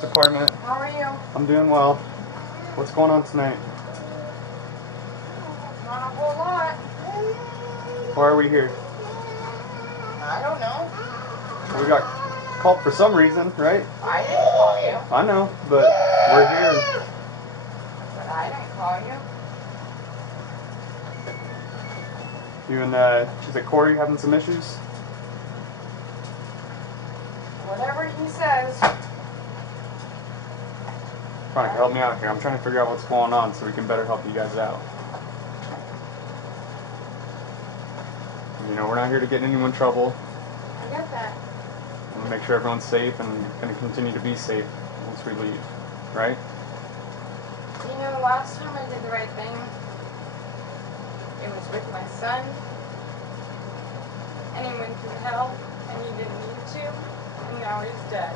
Department. How are you? I'm doing well. What's going on tonight? Not a whole lot. Why are we here? I don't know. We got called for some reason, right? I didn't call you. I know, but we're here. But I didn't call you. You and, is it Corey having some issues? Whatever he says. Trying to help me out here. I'm trying to figure out what's going on so we can better help you guys out. You know, we're not here to get anyone in trouble. I get that. I want to make sure everyone's safe and going to continue to be safe once we leave, right? You know, last time I did the right thing, it was with my son, and he went through hell, and he didn't need to, and now he's dead.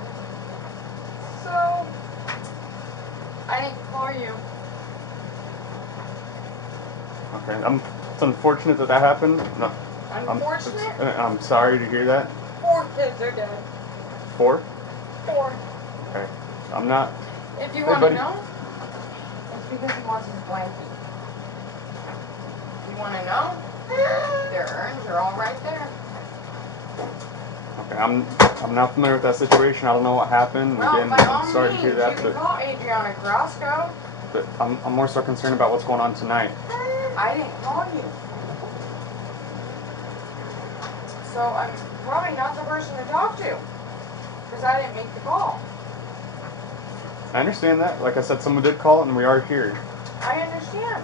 So, I didn't call you. Okay, it's unfortunate that happened. No, Unfortunate? I'm sorry to hear that. 4 kids are dead. 4? 4. Okay. I'm not... If you Hey, want to buddy. know, it's because he wants his blankie. You want to know? Their urns are all right there. Okay, I'm not familiar with that situation. I don't know what happened. Well, Again, by all I'm sorry to means, hear that, you can call Adriana Carrasco. but I'm more so concerned about what's going on tonight. I didn't call you. So I'm probably not the person to talk to. Because I didn't make the call. I understand that. Like I said, someone did call and we are here. I understand.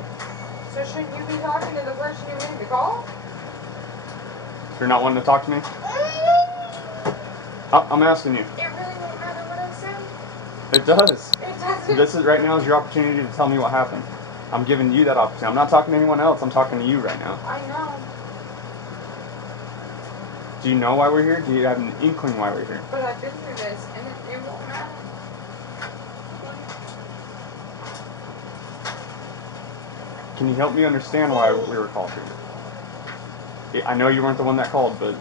So shouldn't you be talking to the person who made the call? You're not wanting to talk to me? I'm asking you. It really won't matter what I say. It does. It doesn't. This is right now is your opportunity to tell me what happened. I'm giving you that opportunity. I'm not talking to anyone else. I'm talking to you right now. I know. Do you know why we're here? Do you have an inkling why we're here? But I've been through this, and it won't matter. Can you help me understand why we were called here? I know you weren't the one that called, but...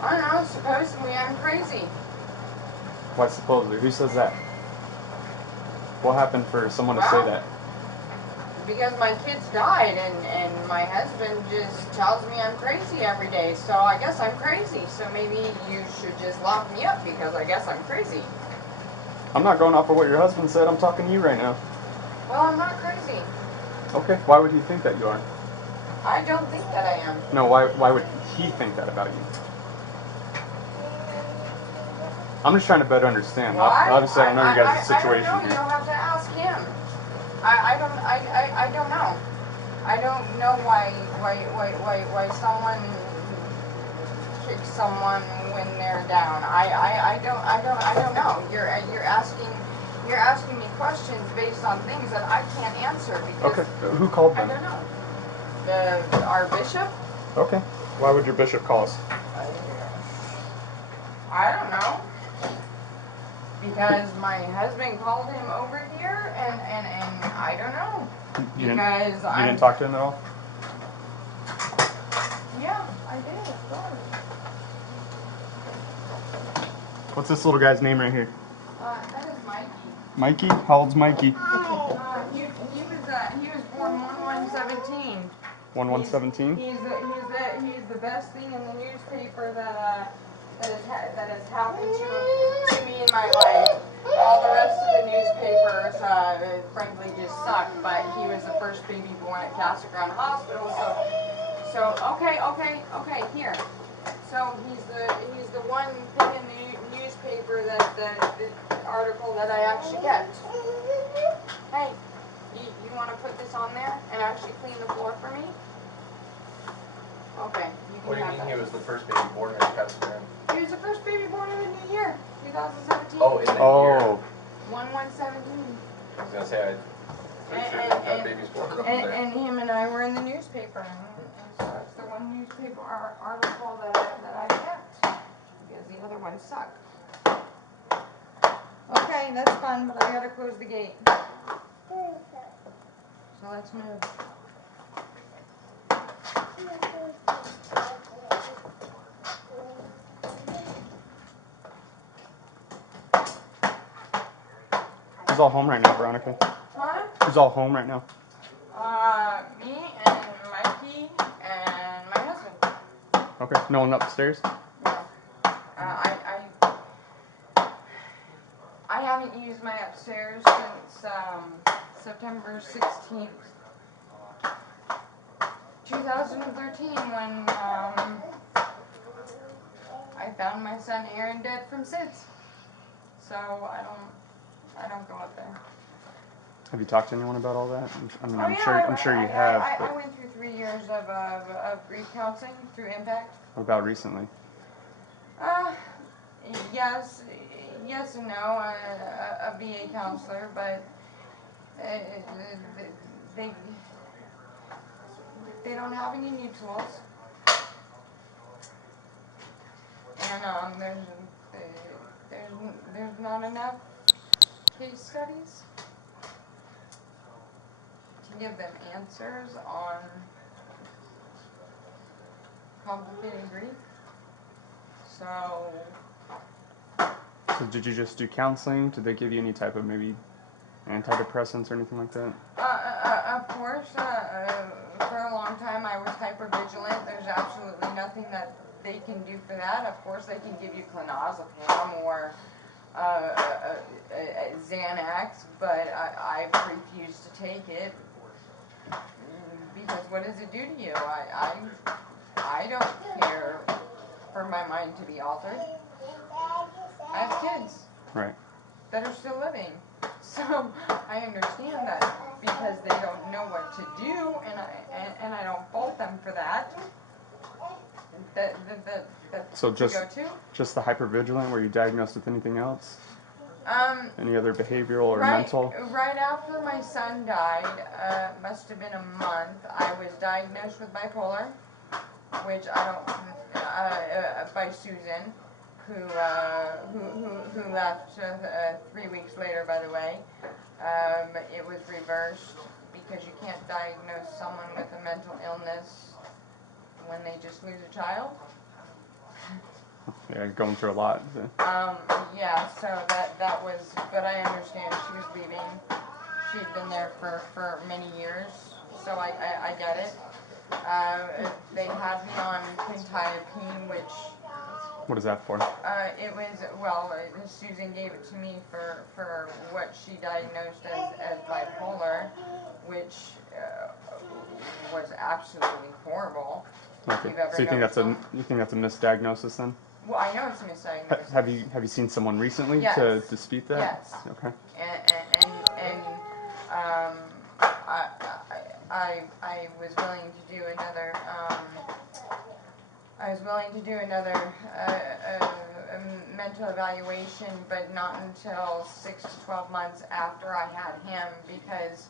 I don't know, supposedly I'm crazy. Why supposedly? Who says that? What happened for someone to say that? Because my kids died, and my husband just tells me I'm crazy every day, so I guess I'm crazy. So maybe you should just lock me up because I guess I'm crazy. I'm not going off of what your husband said. I'm talking to you right now. Well, I'm not crazy. Okay, why would he think that you are? I don't think that I am. No, why would he think that about you? I'm just trying to better understand. Why? Obviously, I know you guys' situation I don't know. here. You'll have to ask him. I don't know. I don't know why someone kicks someone when they're down. I don't know. You're asking me questions based on things that I can't answer because Okay, who called them? I don't know. Our bishop? Okay. Why would your bishop call us? I don't know. Because my husband called him over here, and I don't know. You didn't talk to him at all? Yeah, I did, of course. What's this little guy's name right here? That is Mikey. Mikey? How old's Mikey? He was born 1117. 1117? He's the best thing in the newspaper that has happened to me in my life. All the rest of the newspapers, frankly, just suck. But he was the first baby born at Casa Grande Hospital. So okay, here. So he's the one thing in the newspaper that the article that I actually get. Hey, you want to put this on there and actually clean the floor for me? Okay. What do you mean he was the first baby born in Casa Grande? He was the first baby born in the new year, 2017. Oh, in the year. 1117. I was gonna say, I'm pretty sure they've had babies born over there. And him and I were in the newspaper, and so it's the one newspaper article that I kept, because the other ones suck. Okay, that's fun, but I gotta close the gate. So let's move. Who's all home right now, Veronica? Huh? Who's all home right now? Me and Mikey and my husband. Okay. No one upstairs? No. I haven't used my upstairs since September 16th, 2013, when I found my son Aaron dead from SIDS. So I don't go up there. Have you talked to anyone about all that? I mean, Oh, I'm yeah, sure you have. I But went through 3 years of grief counseling through Impact. what about recently? Yes, yes and no. A VA counselor, but they don't have any new tools, and there's not enough case studies to give them answers on complicated grief. So did you just do counseling? Did they give you any type of maybe antidepressants or anything like that? of course, for a long time I was hypervigilant. There's absolutely nothing that they can do for that. Of course, they can give you clonazepam or Xanax, but I've refused to take it because what does it do to you? I don't care for my mind to be altered. I have kids. Right. That are still living. So I understand that because they don't know what to do, and I don't fault them for that. So just go to. just the hypervigilant. Were you diagnosed with anything else? Any other behavioral or Right, mental? right after my son died, must have been a month, I was diagnosed with bipolar, which I don't, by Susan, who left 3 weeks later, by the way. It was reversed because you can't diagnose someone with a mental illness when they just lose a child. Yeah, going through a lot. Yeah, so that was, but I understand she was leaving. She'd been there for many years, so I get it. They had me on quintiapine, which... What is that for? It was, well, Susan gave it to me for what she diagnosed as bipolar, which was absolutely horrible. Okay. So you think that's a misdiagnosis then? Well, I know it's a misdiagnosis. Have you seen someone recently to dispute that? Yes. Okay. And I was willing to do another. I was willing to do another mental evaluation, but not until 6 to 12 months after I had him, because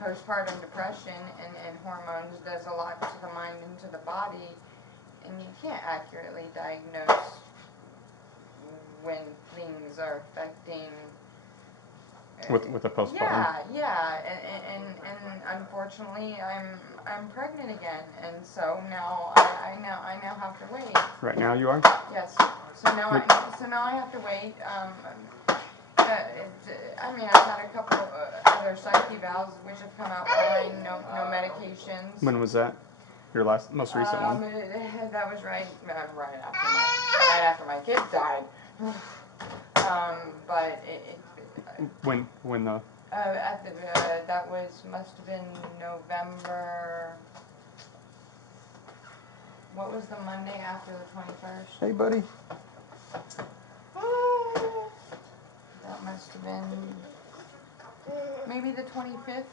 postpartum depression and hormones does a lot to the mind and to the body, and you can't accurately diagnose when things are affecting. With the postpartum. Yeah, and unfortunately, I'm pregnant again, and so now I now have to wait. Right now you are? Yes. So now I have to wait. I mean, I've had a couple other psych evals which have come out fine. No medications. When was that? Your most recent one? That was right after my kids died. But When the? That must have been November. What was the Monday after the 21st? Hey, buddy. That must have been maybe the 25th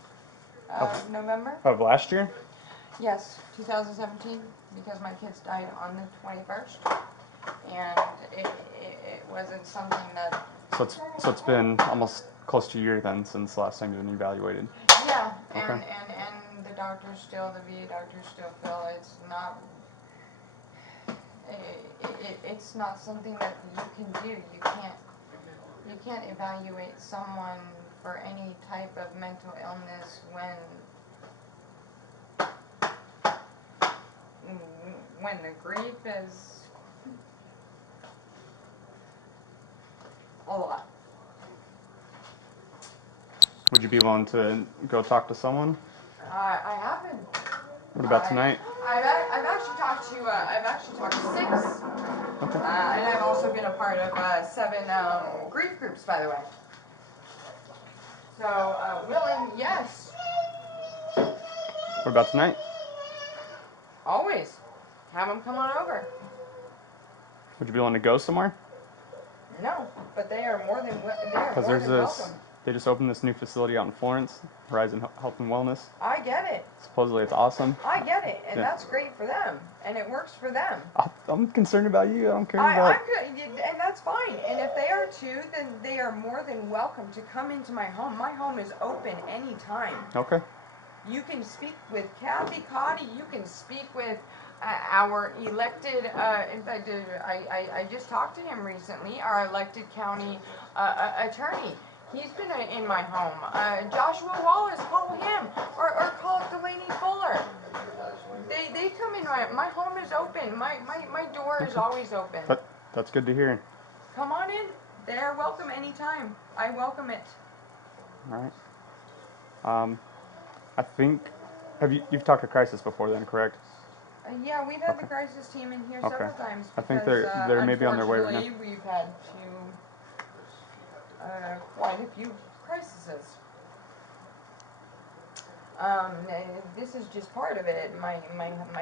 of November. Of last year? Yes, 2017, because my kids died on the 21st, and it wasn't something that. So it's been almost close to a year then since the last time you've been evaluated. Yeah, Okay. and the doctors still, the VA doctors still feel it's not. It's not something that you can do. You can't evaluate someone for any type of mental illness when the grief is a lot. Would you be willing to go talk to someone? I haven't. What about tonight? I've actually talked to 6. Okay. And I've also been a part of 7 grief groups, by the way. So, willing, yes. What about tonight? Always. Have them come on over. Would you be willing to go somewhere? No, but they are more than Because there's this, welcome. they just opened this new facility out in Florence, Horizon Health and Wellness. I get it. Supposedly it's awesome. I get it, and Yeah. that's great for them, and it works for them. I'm concerned about you. I don't care about. I'm good, and that's fine. And if they are too, then they are more than welcome to come into my home. My home is open anytime. Okay. You can speak with Kathy Cotty. You can speak with our elected, in fact, I just talked to him recently, our elected county attorney. He's been in my home. Joshua Wallace, call him, or call Delaney Fuller. They come in, my home is open. My door is always open. That's good to hear. Come on in. They're welcome anytime. I welcome it. All right. I think, you've talked to Crisis before then, correct? Yeah, we've had the crisis team in here several times. I think because, they're maybe on their way right now. unfortunately, we've had quite a few crises. This is just part of it. My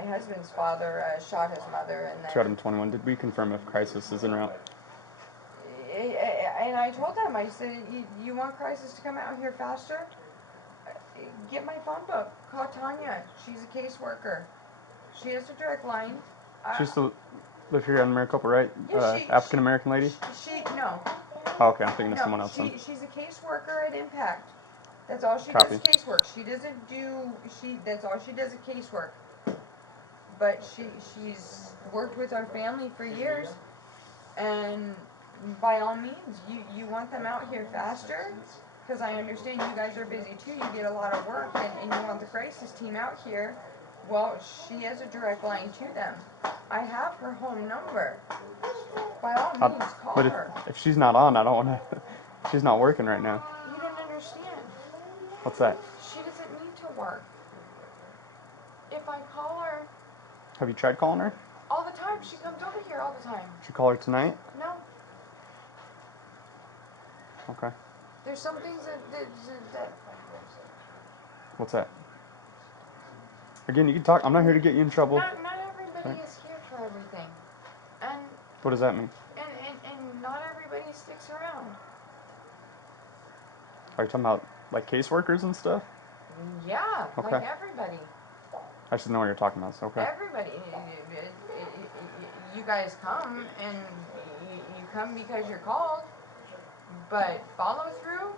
husband's father shot his mother, and then. Shot him 21. Did we confirm if Crisis is en route? And I told them, I said, you want Crisis to come out here faster? Get my phone book. Call Tanya. She's a caseworker. She has a direct line. She used to live here in Maricopa, right? Yeah, African American lady? No. Oh, okay, I'm thinking of someone else. She's a caseworker at Impact. That's all she Copy. does, casework. She doesn't do, that's all she does is casework. But she's worked with our family for years, and by all means, you want them out here faster? Because I understand you guys are busy too, you get a lot of work, and you want the crisis team out here. Well, she has a direct line to them. I have her home number. By all means, call But her. if she's not on, I don't want to. She's not working right now. You don't understand. What's that? She doesn't need to work. If I call her Have you tried calling her? all the time, she comes over here all the time. Should you call her tonight? No, Okay. there's some things that What's that? Again, you can talk. I'm not here to get you in trouble. not everybody is here for everything, and What does that mean? not everybody sticks around. Are you talking about like caseworkers and stuff? Yeah, Okay. like everybody. I should know what you're talking about. So okay. Everybody. You guys come, and you come because you're called, but follow through.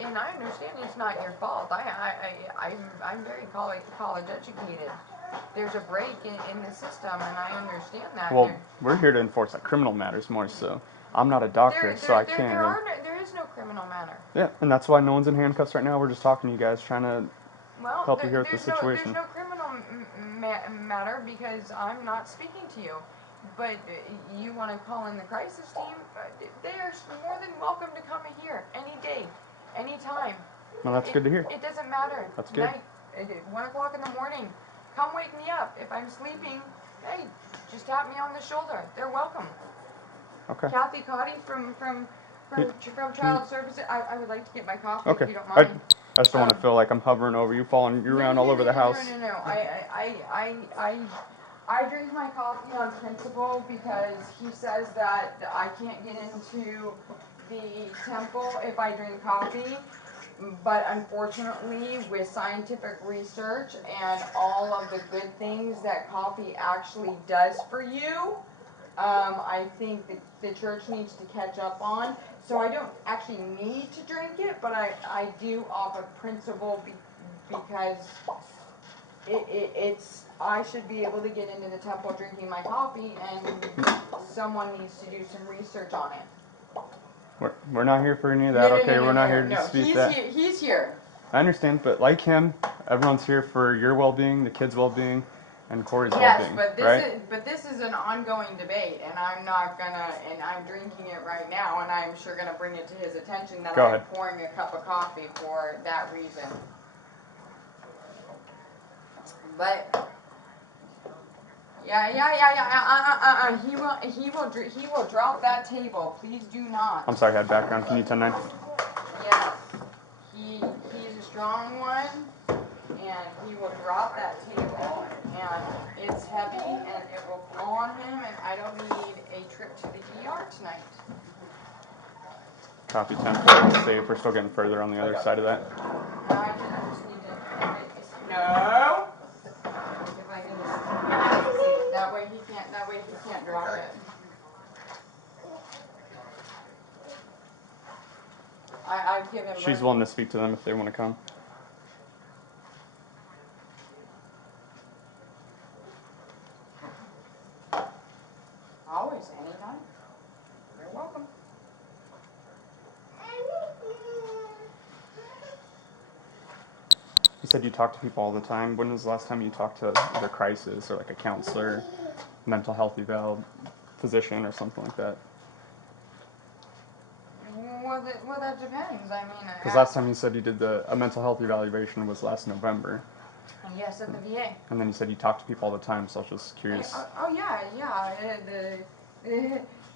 And I understand it's not your fault. I'm very college educated. There's a break in the system, and I understand that. Well, we're here to enforce like criminal matters more so. I'm not a doctor, so I can't. There is no criminal matter. Yeah, and that's why no one's in handcuffs right now. We're just talking to you guys, trying to help you here with the situation. There's no criminal matter because I'm not speaking to you. But you want to call in the crisis team, they are more than welcome to come in here any day, any time. Well, that's good to hear. It doesn't matter. That's good. Night, 1 o'clock in the morning, come wake me up. If I'm sleeping, hey, just tap me on the shoulder. They're welcome. Okay. Kathy Cotty from Child Services. I would like to get my coffee Okay. if you don't mind. I just don't want to feel like I'm hovering over you, following you around all over the house. No. I drink my coffee on principle because he says that I can't get into the temple if I drink coffee. But unfortunately, with scientific research and all of the good things that coffee actually does for you, I think that the church needs to catch up on. So I don't actually need to drink it, but I do off of principle because it's I should be able to get into the temple drinking my coffee, and someone needs to do some research on it. We're not here for any of that, okay? We're not here to dispute that. He's here. I understand, but like him, everyone's here for your well-being, the kids' well-being, and Corey's Yes, well-being, but this is an ongoing debate, and I'm not gonna, and I'm drinking it right now, and I'm sure gonna bring it to his attention that Go I'm ahead. pouring a cup of coffee for that reason. But yeah. He will drop that table. Please do not. I'm sorry, I had background. Can you 10-9? Yes, he's a strong one, and he will drop that table, and it's heavy, and it will fall on him, and I don't need a trip to the ER tonight. Copy 10-4. See if we're still getting further on the other side of that. No, I just need to. No. If I can just see, that way he can't drop it. I've given. She's willing to speak to them if they want to come. Always, anytime. You're welcome. You said you talk to people all the time. When was the last time you talked to either crisis or like a counselor, mental health eval, physician, or something like that? Well, that depends. I mean, Because last time you said you did a mental health evaluation was last November. Yes, at the VA. And then you said you talk to people all the time, so I was just curious. Yeah.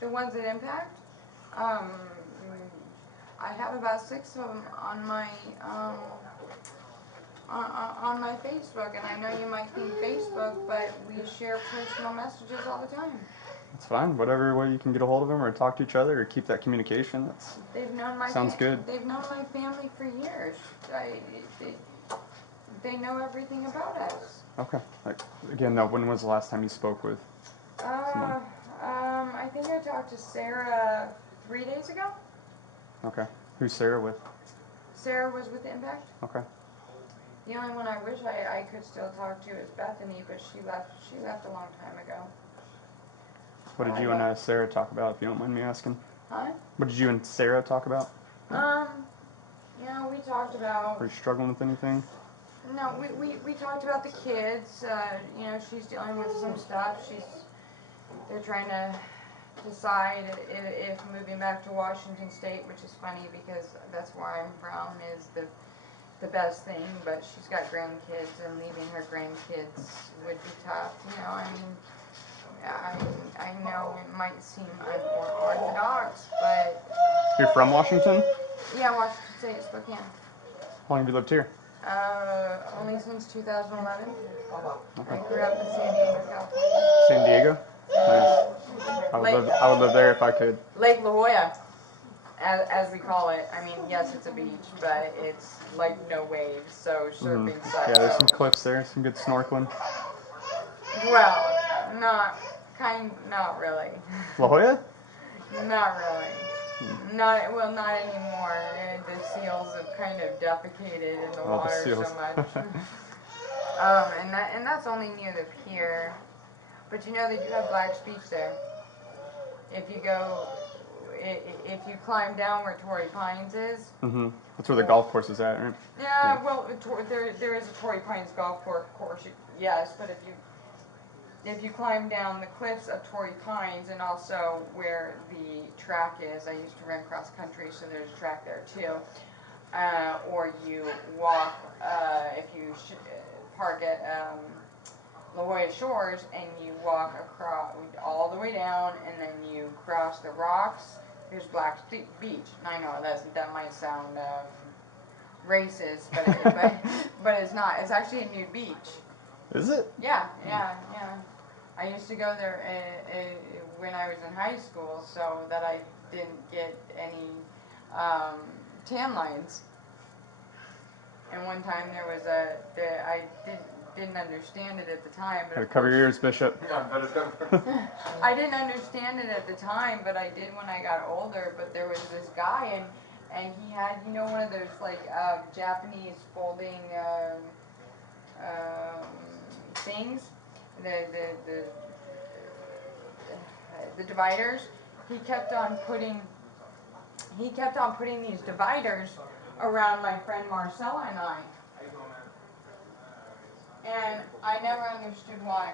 The ones that impact. I have about 6 of them on my on my Facebook, and I know you might think Facebook, but we share personal messages all the time. It's fine. Whatever way you can get a hold of them or talk to each other or keep that communication. They've known my sounds good. They've known my family for years. They know everything about us. Okay. Again, though, when was the last time you spoke with someone? I think I talked to Sarah 3 days ago. Okay. Who's Sarah with? Sarah was with Impact. Okay. The only one I wish I could still talk to is Bethany, but she left a long time ago. What did you and Sarah talk about, if you don't mind me asking? Huh? What did you and Sarah talk about? We talked about. Were you struggling with anything? No, we talked about the kids. She's dealing with some stuff. They're trying to decide if moving back to Washington State, which is funny because that's where I'm from, is the best thing. But she's got grandkids, and leaving her grandkids would be tough. I know it might seem unorthodox, but. You're from Washington? Yeah, Washington State, Spokane. How long have you lived here? Only since 2011. Okay. I grew up in San Diego, California. San Diego? Nice. I would live there if I could. Lake La Jolla, as we call it. I mean, yes, it's a beach, but it's like no waves, so surfing sucks. Yeah, there's some cliffs there, some good snorkeling. Well, not really. La Jolla? Not really. Not anymore. The seals have kind of defecated in the water so much. And that's only near the pier. But they do have Black's Beach there. If you climb down where Torrey Pines is. Mm-hmm. That's where the golf course is at, right? Yeah, well, there is a Torrey Pines golf course, yes, but if you climb down the cliffs of Torrey Pines and also where the track is, I used to run cross country, so there's a track there too. Or you walk, if you park at La Jolla Shores and you walk across all the way down and then you cross the rocks, there's Black's Beach. And I know that might sound racist, but it's not. It's actually a nude beach. Is it? Yeah. I used to go there when I was in high school, so that I didn't get any tan lines. And one time I didn't understand it at the time. But Gotta cover your ears, Bishop. Yeah, better cover. I didn't understand it at the time, but I did when I got older. But there was this guy, and he had, one of those like Japanese folding things, the dividers. He kept on putting these dividers around my friend Marcella and I. And I never understood why.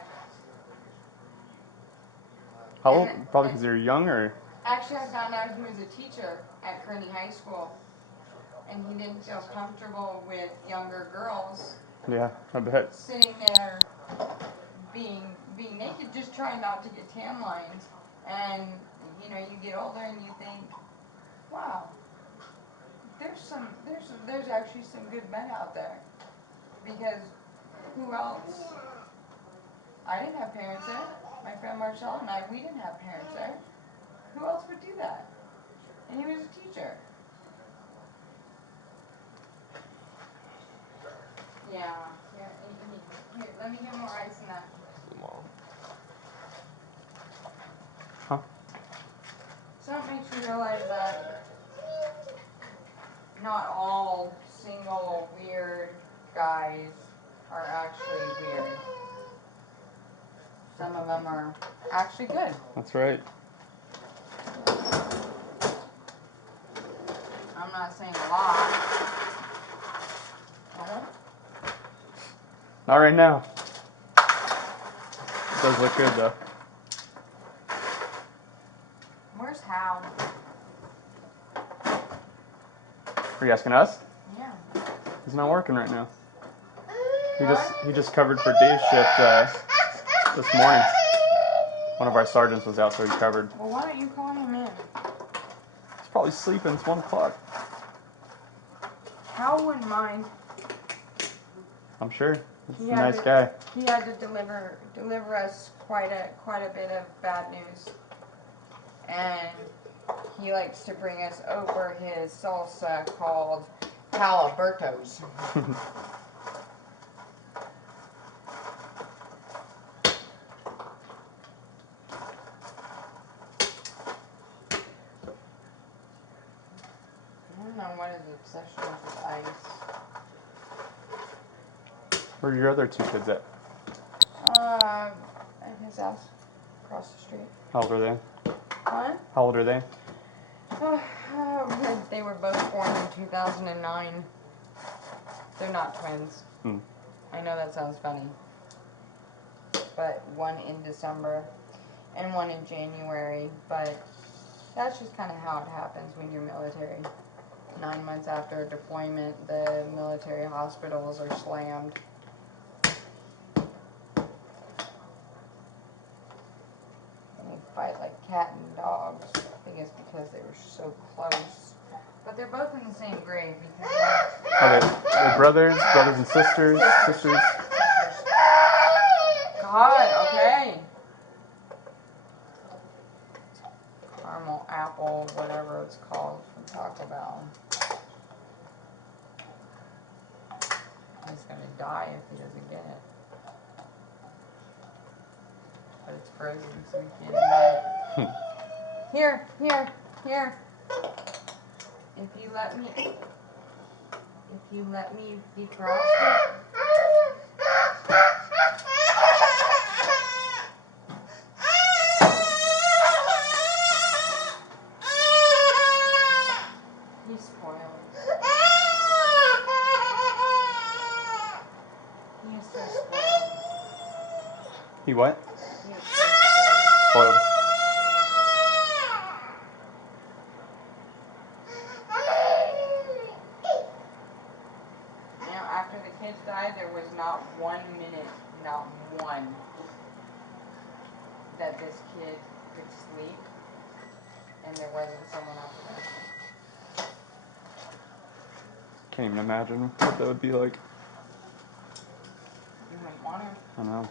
How old? And- Probably because you're young, or Actually, I found out he was a teacher at Kearney High School, and he didn't feel comfortable with younger girls yeah, I bet. sitting there being naked, just trying not to get tan lines. And you know, you get older and you think, wow, there's actually some good men out there, because who else? I didn't have parents there. My friend Marcel and I, we didn't have parents there. Who else would do that? And he was a teacher. Yeah. Here, let me get more ice in that. Huh? So it makes you realize that not all single weird guys are actually weird. Some of them are actually good. That's right. I'm not saying a lot. Not right now. It does look good though. Where's Hal? Are you asking us? Yeah. He's not working right now. He just covered for day shift this morning. One of our sergeants was out, so he covered. Well, why don't you call him in? He's probably sleeping. It's 1 o'clock. Hal wouldn't mind. I'm sure. He's a He had nice to- guy. He had to deliver us quite a bit of bad news, and he likes to bring us over his salsa called Palibertos. I don't know what his obsession is with ice. Where are your other 2 kids at? At his house, across the street. How old are they? What? How old are they? They were both born in 2009. They're not twins. Hmm. I know that sounds funny. But one in December and one in January. But that's just kind of how it happens when you're military. 9 months after deployment, the military hospitals are slammed. And they fight like cat and dogs. I think it's because they were so close. But they're both in the same grave because Are they brothers and sisters? Sisters? God, okay. Caramel apple, whatever it's called from Taco Bell. He's gonna die if he doesn't get it. But it's frozen, so we can't eat it. Here. If you let me defrost it. He's spoiled. He is so spoiled. He what? He is so Spoiled. After the kids died, there was not 1 minute, not one, that this kid could sleep, and there wasn't someone up there. Can't even imagine what that would be like. You wouldn't want to. I know.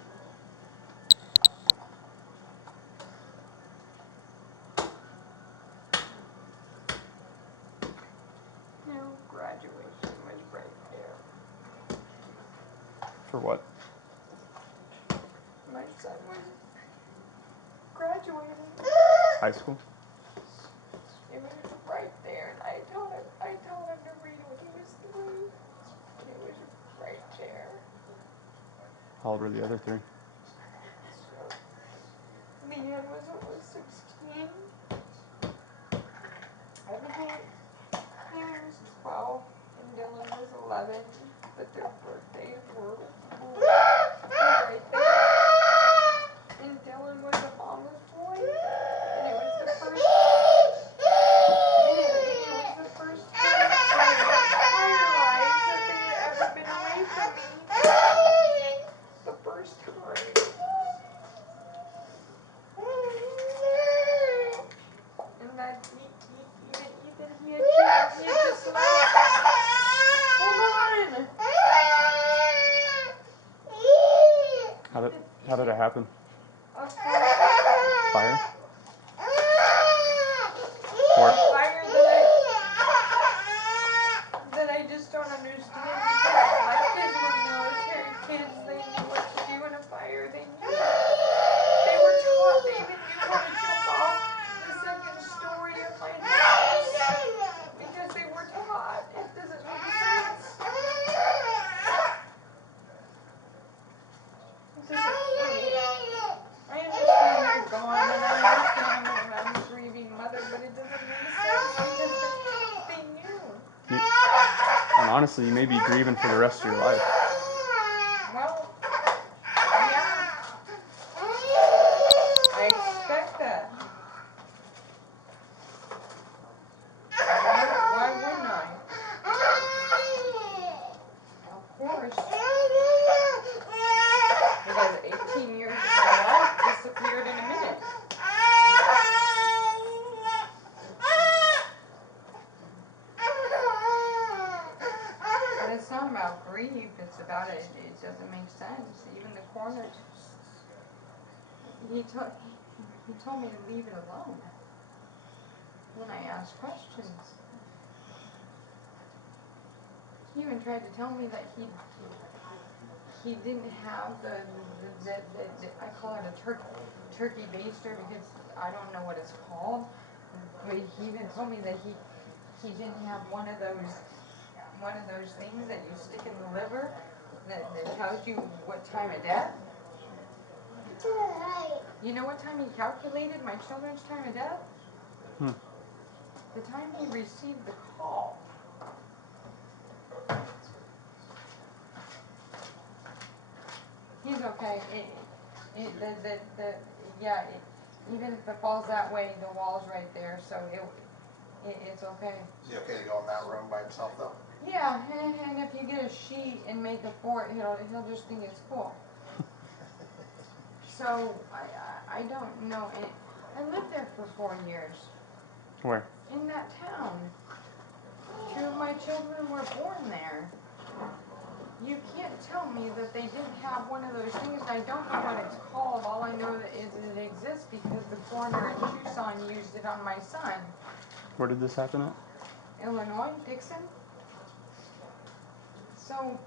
No, graduation was right there. For what? My son was graduating. High school? It was right there, and I told him to read when he was 3. And it was right there. How old were the other 3? So, Leanne was almost 16. I think Amy was 12, and Dylan was 11. But their birthdays were right there. And Dylan was a mama's boy. And it was the first. And it was the first time in their entire lives that they had ever been away from me. The first time. And that he had just left. Hold on. How did it happen? A Fire? fire that I just don't understand. My kids were military kids. They knew what to do in a fire. They knew. They were taught. They even knew how to jump off the second story of my house because they were taught. It doesn't make sense. I understand they're gone and I understand I'm a grieving mother, but it doesn't make sense because they knew. And honestly, you may be grieving for the rest of your life. Well, yeah. I expect that. Why wouldn't I? Of course. Because 18 years of my life disappeared in a minute. But it's not about grief, it's about it doesn't make sense. Even the coroner, he told me to leave it alone when I asked questions. He even tried to tell me that he didn't have the I call it a turkey baster because I don't know what it's called. But he even told me that he didn't have one of those things that you stick in the liver that tells you what time of death. You know what time he calculated my children's time of death? The time he received the call. He's okay. Even if it falls that way, the wall's right there, so it's okay. Is he okay to go in that room by himself though? Yeah, and if you get a sheet and make a fort, he'll just think it's cool. So I don't know. I lived there for 4 years. Where? In that town. 2 of my children were born there. You can't tell me that they didn't have one of those things. I don't know what it's called. All I know is it exists because the coroner in Tucson used it on my son. Where did this happen at? Illinois, Dixon. So,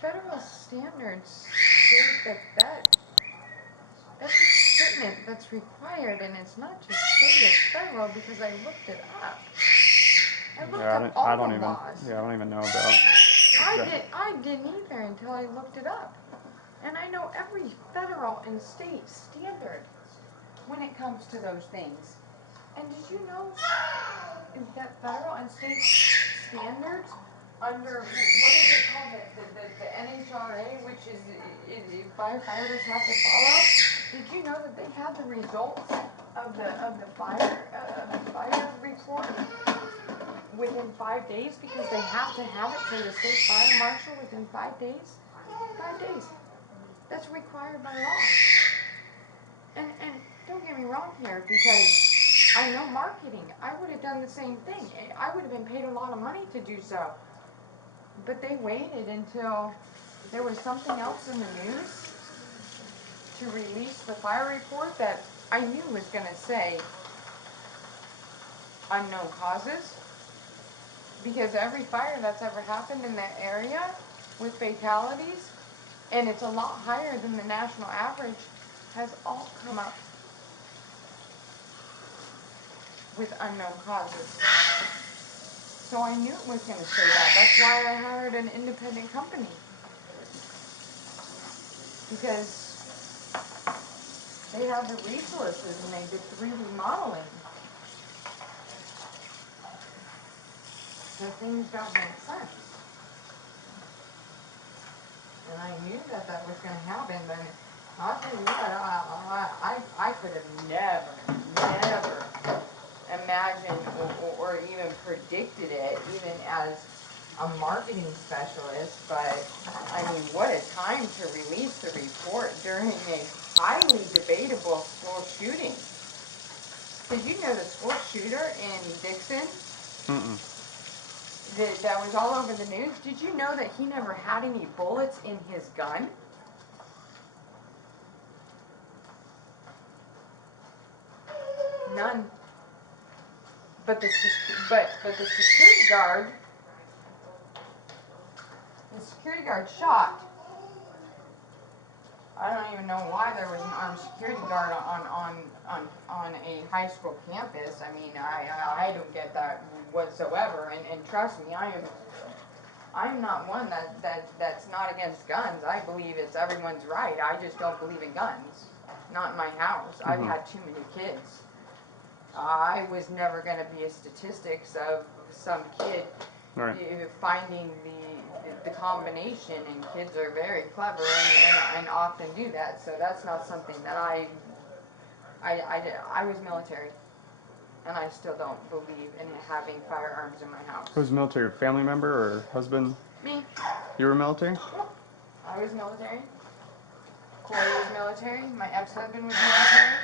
federal standards state that's a statement that's required, and it's not just state, it's federal because I looked it up. I looked up all the laws. Yeah, I don't even know about. I didn't either until I looked it up. And I know every federal and state standard when it comes to those things. And did you know that federal and state standards under, what is it called, the NHRA, which is firefighters have to follow? Did you know that they had the results of the fire report within 5 days because they have to have it to the state fire marshal within 5 days? 5 days. That's required by law. And don't get me wrong here, because I know marketing. I would have done the same thing. I would have been paid a lot of money to do so. But they waited until there was something else in the news to release the fire report that I knew was going to say unknown causes. Because every fire that's ever happened in that area with fatalities, and it's a lot higher than the national average, has all come up with unknown causes. So I knew it was going to say that. That's why I hired an independent company. Because they have the resources and they did 3D modeling. So things don't make sense. and I knew that that was going to happen. But I'll tell you what, I could have never imagined or even predicted it, even as a marketing specialist. But I mean, what a time to release the report during a highly debatable school shooting. Did you know the school shooter in Dixon? That was all over the news. Did you know that he never had any bullets in his gun? None. But the security guard shot. I don't even know why there was an armed security guard on a high school campus. I mean, I don't get that whatsoever. And trust me, I'm not one that's not against guns. I believe it's everyone's right. I just don't believe in guns. Not in my house. I've had too many kids. I was never going to be a statistics of some kid finding the combination, and kids are very clever and often do that. So that's not something that I was military, and I still don't believe in having firearms in my house. Who's military? Family member or husband? Me. You were military? I was military. Corey was military. My ex-husband was military.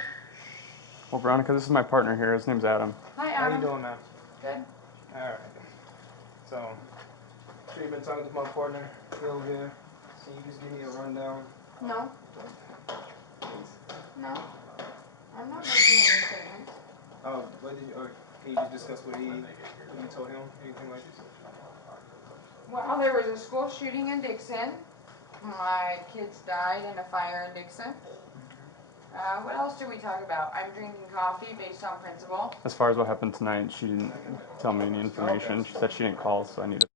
Well, Veronica, this is my partner here. His name's Adam. Hi, How Adam. you doing, man? Good. Alright. So, sure you've been talking to my partner, Phil here. So you just give me a rundown. No. No. I'm not making any statements. What did you, or can you just discuss what you told him? Anything like this? Well, there was a school shooting in Dixon. My kids died in a fire in Dixon. What else did we talk about? I'm drinking coffee based on principle. As far as what happened tonight, she didn't tell me any information. She said she didn't call, so I need to